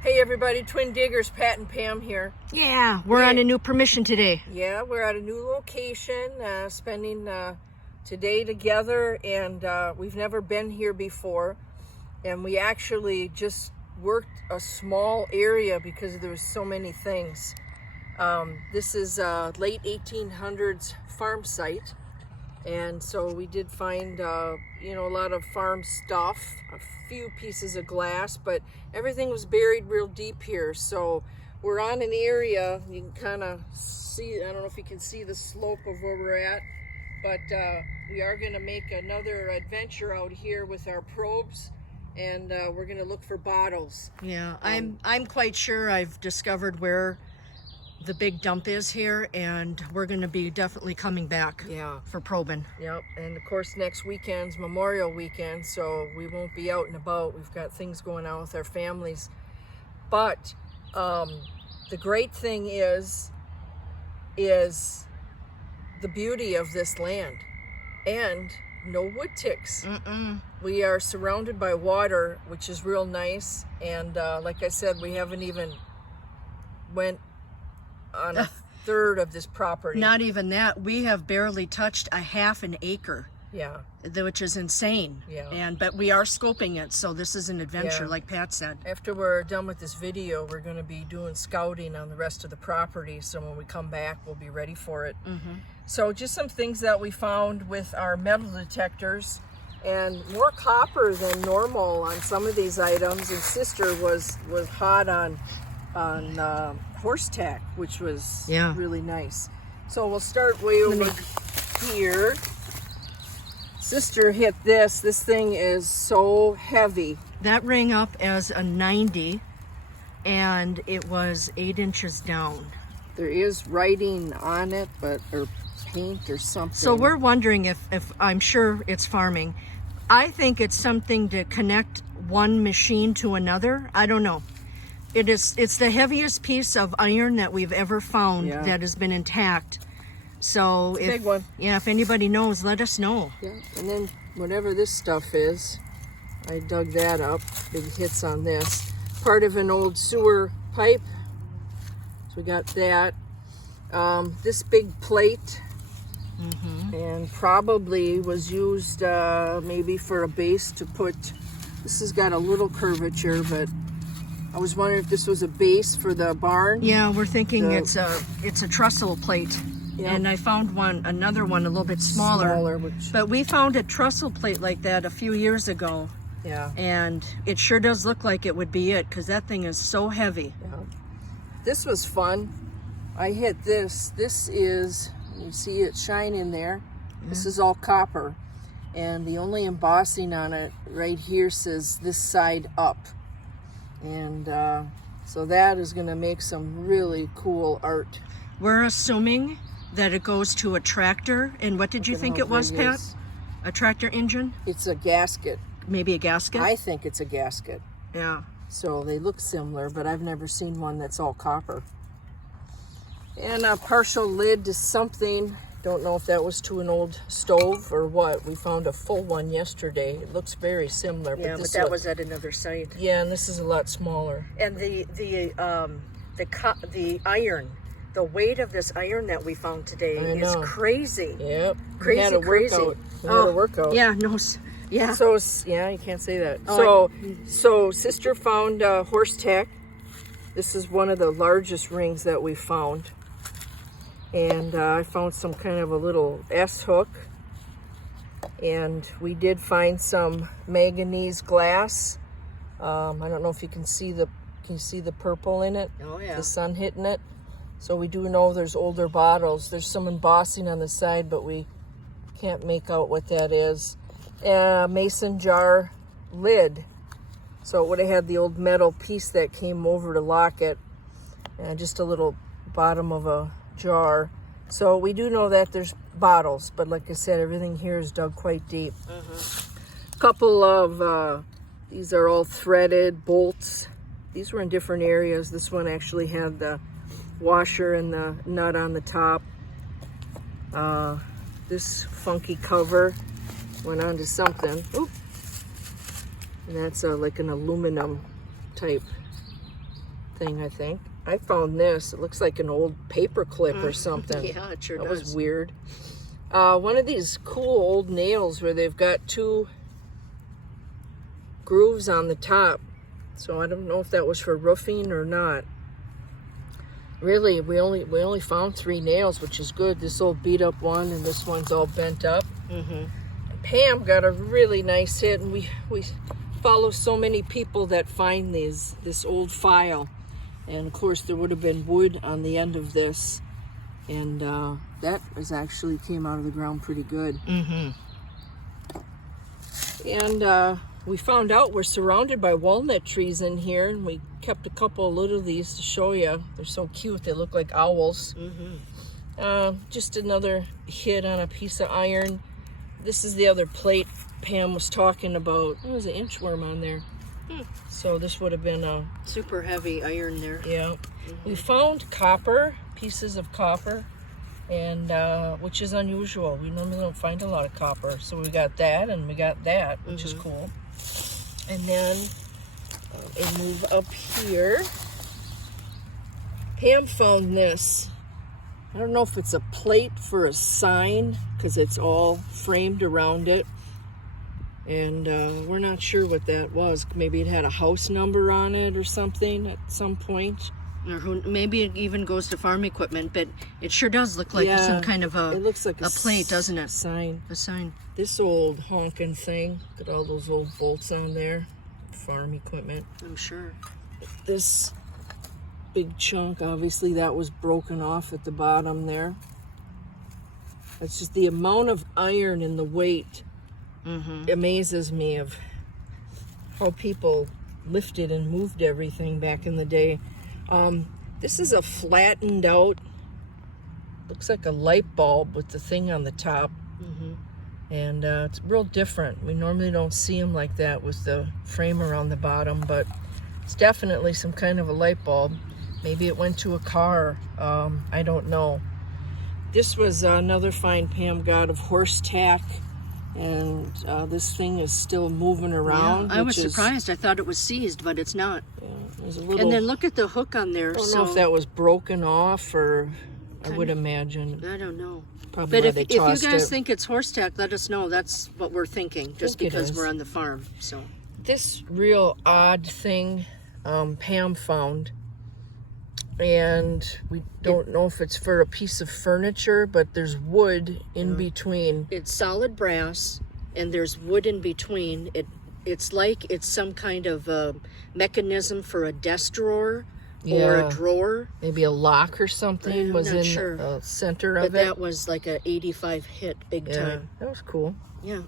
Hey everybody, Twin Diggers, Pat and Pam here. Yeah, we're on a new permission today. Yeah, we're at a new location, spending today together, and we've never been here before. And we actually just worked a small area because there was so many things. This is a late 1800s farm site. And so we did find, a lot of farm stuff, a few pieces of glass, but everything was buried real deep here. So we're on an area, you can kind of see, I don't know if you can see the slope of where we're at, but we are going to make another adventure out here with our probes, and we're going to look for bottles. Yeah, I'm quite sure I've discovered where the big dump is here, and we're going to be definitely coming back for probing. Yep, and of course next weekend's Memorial Weekend, so we won't be out and about. We've got things going on with our families. But the great thing is the beauty of this land, and no wood ticks. We are surrounded by water, which is real nice, and like I said, we haven't even went on a third of this property. Not even that. We have barely touched a half an acre. Yeah. Which is insane. Yeah. But we are scoping it, so this is an adventure, like Pat said. After we're done with this video, we're going to be doing scouting on the rest of the property, so when we come back, we'll be ready for it. So just some things that we found with our metal detectors, and more copper than normal on some of these items, and Sister was hot on horse tack, which was really nice. So we'll start way over here. Sister hit this. This thing is so heavy. That rang up as a 90, and it was 8 inches down. There is writing on it, or paint or something. So we're wondering if I'm sure it's farming. I think it's something to connect one machine to another. I don't know. It's the heaviest piece of iron that we've ever found that has been intact. So it's a big one. Yeah, if anybody knows, let us know. Yeah, and then whatever this stuff is, I dug that up. Big hits on this. Part of an old sewer pipe. So we got that. This big plate, and probably was used maybe for a base to put. This has got a little curvature, but I was wondering if this was a base for the barn. Yeah, we're thinking it's a trestle plate. Yep. And I found another one a little bit smaller. But we found a trestle plate like that a few years ago. Yeah. And it sure does look like it would be it, because that thing is so heavy. Yeah. This was fun. I hit this. This is, you see it shine in there. Yeah. This is all copper. And the only embossing on it right here says this side up. And so that is going to make some really cool art. We're assuming that it goes to a tractor. And what did you think it was, Pat? A tractor engine? It's a gasket. Maybe a gasket? I think it's a gasket. Yeah. So they look similar, but I've never seen one that's all copper. And a partial lid to something. Don't know if that was to an old stove or what. We found a full one yesterday. It looks very similar. Yeah, but that was at another site. Yeah, and this is a lot smaller. And the iron, the weight of this iron that we found today is crazy. Yep. Crazy. We had a workout. Yeah, no, yeah. So, yeah, you can't say that. So Sister found horse tack. This is one of the largest rings that we found. And I found some kind of a little S hook, and we did find some manganese glass. I don't know if you can see the purple in it. Oh yeah. The sun hitting it. So we do know there's older bottles. There's some embossing on the side, but we can't make out what that is. Mason jar lid. So it would have had the old metal piece that came over to lock it, and just a little bottom of a jar. So we do know that there's bottles, but like I said, everything here is dug quite deep. A couple of these are all threaded bolts. These were in different areas. This one actually had the washer and the nut on the top. This funky cover went onto something. Oop. And that's like an aluminum type thing, I think. I found this. It looks like an old paper clip or something. Yeah, it sure that does. was weird. One of these cool old nails where they've got 2 grooves on the top. So I don't know if that was for roofing or not. Really, we only found 3 nails, which is good. This old beat up one, and this one's all bent up. Pam got a really nice hit, and we follow so many people that find this old file. And of course there would have been wood on the end of this, and that was actually came out of the ground pretty good. And we found out we're surrounded by walnut trees in here, and we kept a couple of little of these to show you. They're so cute. They look like owls. Just another hit on a piece of iron. This is the other plate Pam was talking about. There was an inchworm on there. So this would have been a super heavy iron there. Yeah. We found copper, pieces of copper, and which is unusual. We normally don't find a lot of copper. So we got that, and we got that, which is cool. And then we move up here. Pam found this. I don't know if it's a plate for a sign, because it's all framed around it. And we're not sure what that was. Maybe it had a house number on it or something at some point. Or maybe it even goes to farm equipment, but it sure does look like some kind of it looks like a plate, doesn't it? Sign. A sign. This old honking thing, got all those old bolts on there. Farm equipment. I'm sure. This big chunk, obviously that was broken off at the bottom there. It's just the amount of iron and the weight amazes me of how people lifted and moved everything back in the day. This is a flattened out, looks like a light bulb with the thing on the top. And it's real different. We normally don't see them like that with the framer on the bottom, but it's definitely some kind of a light bulb. Maybe it went to a car. I don't know. This was another find Pam got of horse tack, and this thing is still moving around. Yeah, I was surprised. I thought it was seized, but it's not. Yeah, there's a little, and then look at the hook on there. I don't know if that was broken off, or I would imagine. I don't know. Probably but if you guys it. think it's horse tack, let us know. That's what we're thinking, just because we're on the farm. So this real odd thing Pam found, and we don't know if it's for a piece of furniture, but there's wood in between. It's solid brass, and there's wood in between. It's like it's some kind of mechanism for a desk drawer. Or a drawer. Maybe a lock or something was in the center of it. But that was like a 85 hit, big time. That was cool. Yeah.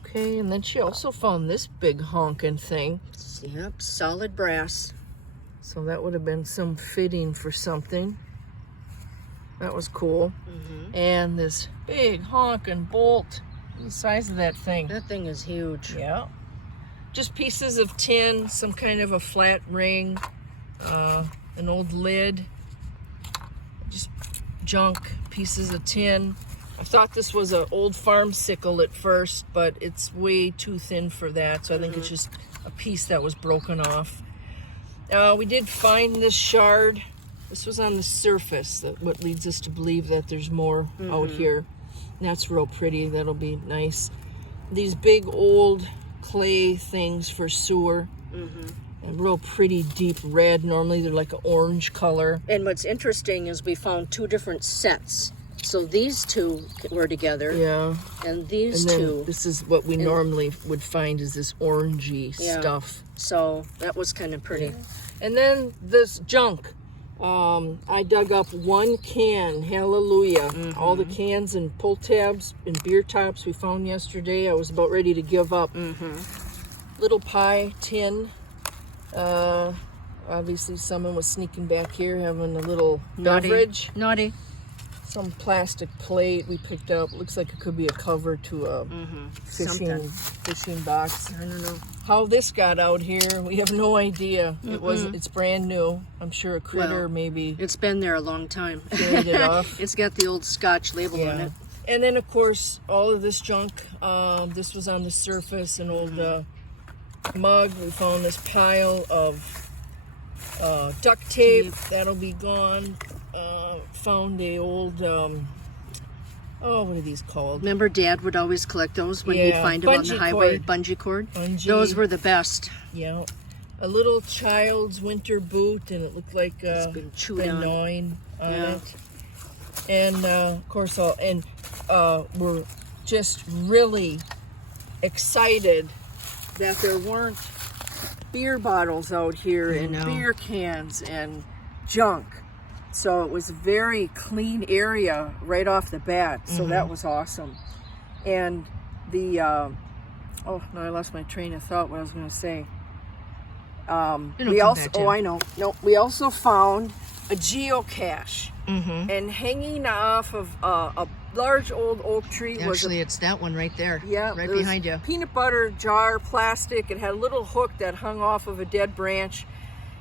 Okay, and then she also found this big honking thing. Yep, solid brass. So that would have been some fitting for something. That was cool. And this big honking bolt. The size of that thing. That thing is huge. Yeah. Just pieces of tin, some kind of a flat ring. An old lid, just junk, pieces of tin. I thought this was an old farm sickle at first, but it's way too thin for that, so I think it's just a piece that was broken off. We did find this shard. This was on the surface, what leads us to believe that there's more out here. And that's real pretty. That'll be nice. These big old clay things for sewer. A real pretty deep red. Normally they're like an orange color. And what's interesting is we found 2 different sets. So these 2 were together. Yeah. And these and then 2. This is what we normally would find is this orangey stuff. So that was kind of pretty. And then this junk. I dug up 1 can. Hallelujah. All the cans and pull tabs and beer tops we found yesterday. I was about ready to give up. Little pie tin. Obviously someone was sneaking back here having a little beverage. Naughty. Some plastic plate we picked up. Looks like it could be a cover to a fishing box. I don't know how this got out here. We have no idea. It's brand new. I'm sure a critter maybe. It's been there a long time. Carried it off. It's got the old Scotch label on it. And then of course all of this junk. This was on the surface. An old mug. We found this pile of Duct tape, that'll be gone. Found the old, what are these called? Remember Dad would always collect those when he'd find them on the highway? Bungee cord. Those were the best. Yeah. A little child's winter boot, and it looked like It's been chewed the on. gnawing on it. And of course, we're just really excited that there weren't beer bottles out here and beer cans and junk. So it was a very clean area right off the bat. So that was awesome. And the oh no, I lost my train of thought. What I was going to say. We also found a geocache, and hanging off of a large old oak tree was it's that one right there. Yeah, right behind you. Peanut butter jar, plastic. It had a little hook that hung off of a dead branch,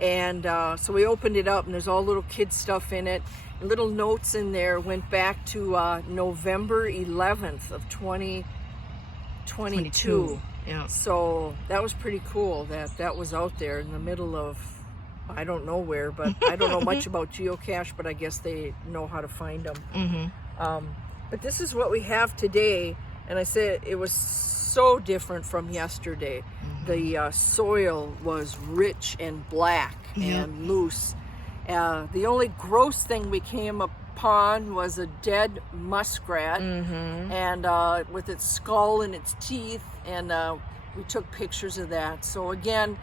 and so we opened it up, and there's all little kid stuff in it. Little notes in there went back to November 11th of 2022. Yeah. So that was pretty cool that was out there in the middle of, I don't know where, but I don't know much about geocache, but I guess they know how to find them. But this is what we have today, and I said it was so different from yesterday. The soil was rich and black and loose. The only gross thing we came upon was a dead muskrat, and with its skull and its teeth, and we took pictures of that. So again,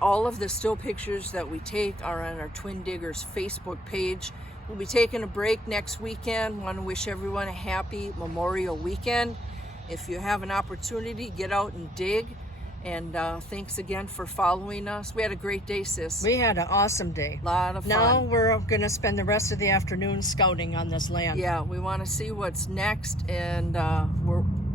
all of the still pictures that we take are on our Twin Diggers Facebook page. We'll be taking a break next weekend. Want to wish everyone a happy Memorial Weekend. If you have an opportunity, get out and dig. And thanks again for following us. We had a great day, sis. We had an awesome day. A lot of fun. Now we're going to spend the rest of the afternoon scouting on this land. Yeah, we want to see what's next and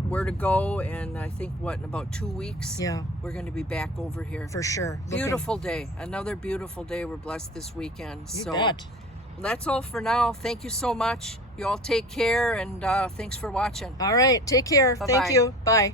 where to go. And I think, in about 2 weeks, we're going to be back over here. For sure. Beautiful day. Another beautiful day. We're blessed this weekend. You bet. That's all for now. Thank you so much. You all take care, and thanks for watching. All right. Take care. Bye-bye. Thank you. Bye.